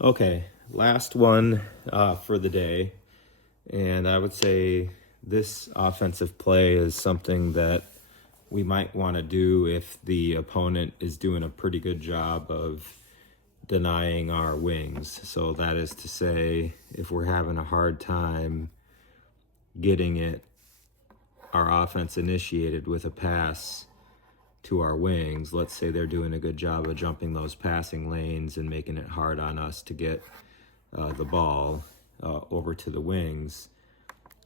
Okay, last one for the day. And I would say this offensive play is something that we might want to do if the opponent is doing a pretty good job of denying our wings. So that is to say, if we're having a hard time getting our offense initiated with a pass to our wings, let's say they're doing a good job of jumping those passing lanes and making it hard on us to get the ball over to the wings.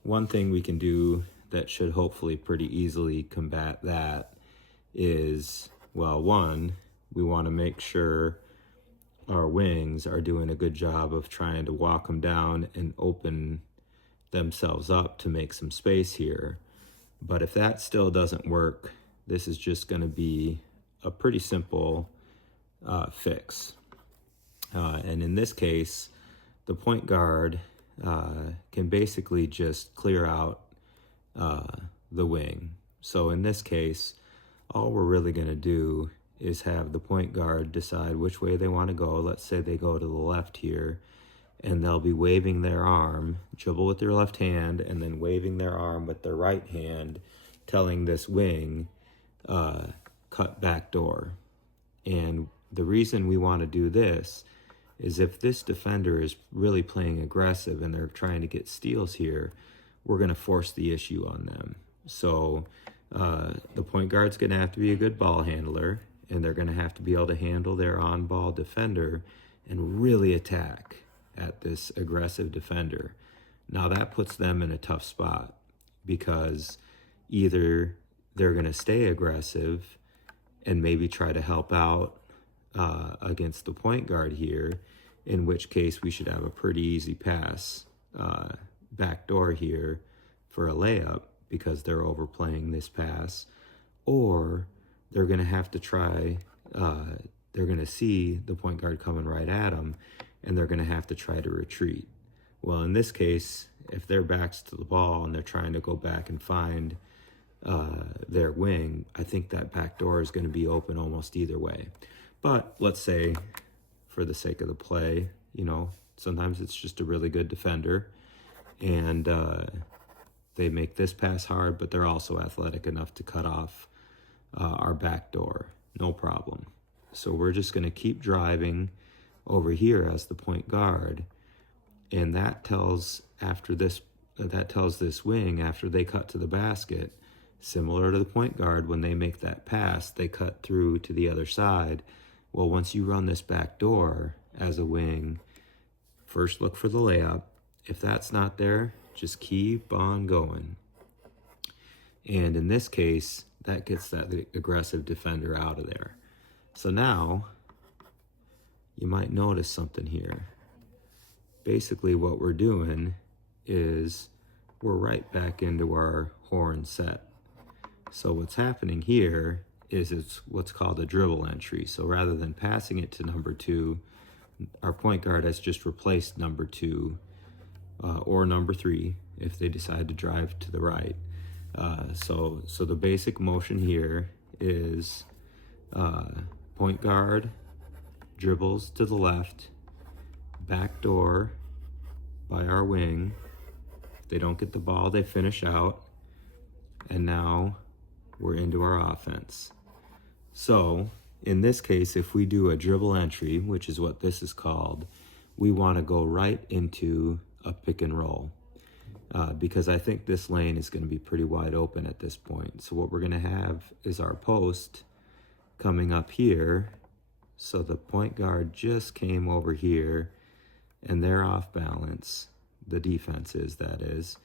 One thing we can do that should hopefully pretty easily combat that is, well, one, we want to make sure our wings are doing a good job of trying to walk them down and open themselves up to make some space here. But if that still doesn't work, this is just going to be a pretty simple fix. And in this case, the point guard can basically just clear out the wing. So in this case, all we're really going to do is have the point guard decide which way they want to go. Let's say they go to the left here, and they'll be waving their arm, dribble with their left hand, and then waving their arm with their right hand, telling this wing, cut backdoor. And the reason we want to do this is if this defender is really playing aggressive and they're trying to get steals here, we're going to force the issue on them. So the point guard's going to have to be a good ball handler, and they're going to have to be able to handle their on-ball defender and really attack at this aggressive defender. Now that puts them in a tough spot because either they're going to stay aggressive and maybe try to help out against the point guard here, in which case we should have a pretty easy pass backdoor here for a layup because they're overplaying this pass, or they're going to have to try, they're going to see the point guard coming right at them, and they're going to have to try to retreat. Well, in this case, if their back's to the ball and they're trying to go back and find their wing, I think that back door is going to be open almost either way. But let's say, for the sake of the play, sometimes it's just a really good defender, and they make this pass hard, but they're also athletic enough to cut off our back door, no problem. So we're just going to keep driving over here as the point guard, and that tells this wing, after they cut to the basket, similar to the point guard, when they make that pass, they cut through to the other side. Well, once you run this back door as a wing, first look for the layup. If that's not there, just keep on going. And in this case, that gets that aggressive defender out of there. So now, you might notice something here. Basically what we're doing is we're right back into our horn set. So what's happening here is it's what's called a dribble entry. So rather than passing it to number 2, our point guard has just replaced number 2 or number 3 if they decide to drive to the right. So the basic motion here is point guard dribbles to the left, back door by our wing. If they don't get the ball, they finish out, and now we're into our offense. So in this case, if we do a dribble entry, which is what this is called, we want to go right into a pick and roll because I think this lane is going to be pretty wide open at this point. So what we're going to have is our post coming up here. So the point guard just came over here, and they're off balance. The defense is, that is.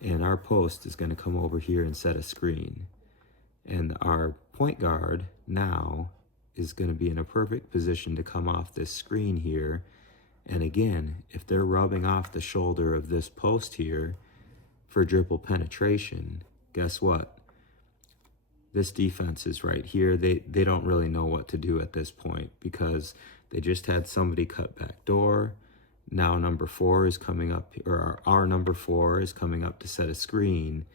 And our post is going to come over here and set a screen. And our point guard now is going to be in a perfect position to come off this screen here. And again, if they're rubbing off the shoulder of this post here for dribble penetration, guess what? This defense is right here. They don't really know what to do at this point because they just had somebody cut back door. Now number 4 is coming up, or our number 4 is coming up to set a screen.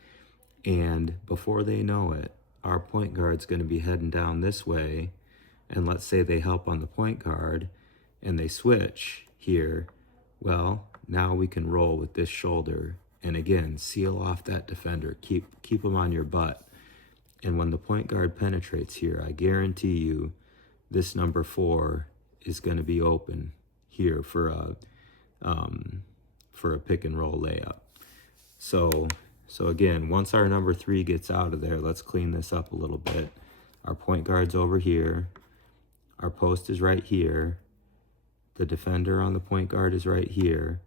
And before they know it, our point guard's going to be heading down this way. And let's say they help on the point guard, and they switch here, well, now we can roll with this shoulder. And again, seal off that defender. Keep them on your butt. And when the point guard penetrates here, I guarantee you this number 4 is going to be open here for a pick and roll layup. So again, once our number 3 gets out of there, let's clean this up a little bit. Our point guard's over here. Our post is right here. The defender on the point guard is right here.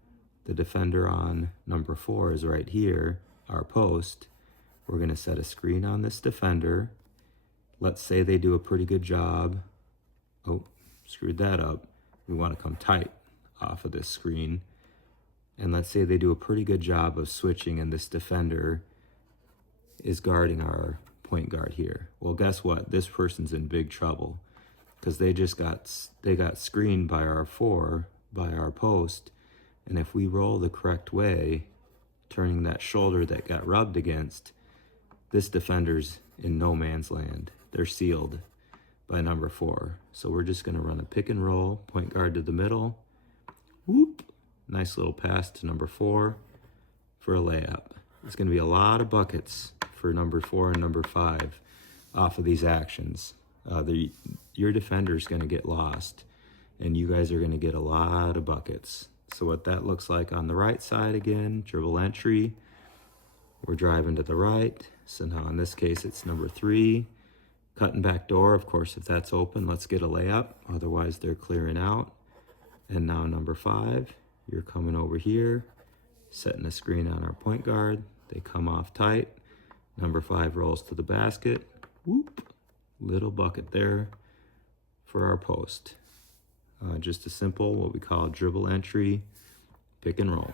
The defender on number 4 is right here, our post. We're going to set a screen on this defender. Let's say they do a pretty good job. Oh, screwed that up. We want to come tight off of this screen. And let's say they do a pretty good job of switching and this defender is guarding our point guard here. Well, guess what? This person's in big trouble because they got screened by our 4, by our post. And if we roll the correct way, turning that shoulder that got rubbed against, this defender's in no man's land. They're sealed by number 4. So we're just going to run a pick and roll, point guard to the middle. Whoop. Nice little pass to number 4 for a layup. It's going to be a lot of buckets for number 4 and number 5 off of these actions. Your defender's going to get lost, and you guys are going to get a lot of buckets. So what that looks like on the right side again, dribble entry. We're driving to the right. So now in this case, it's number 3. Cutting back door, of course, if that's open, let's get a layup. Otherwise, they're clearing out. And now number 5, you're coming over here, setting a screen on our point guard. They come off tight. Number 5 rolls to the basket. Whoop. Little bucket there for our post. Just a simple, what we call dribble entry, pick and roll.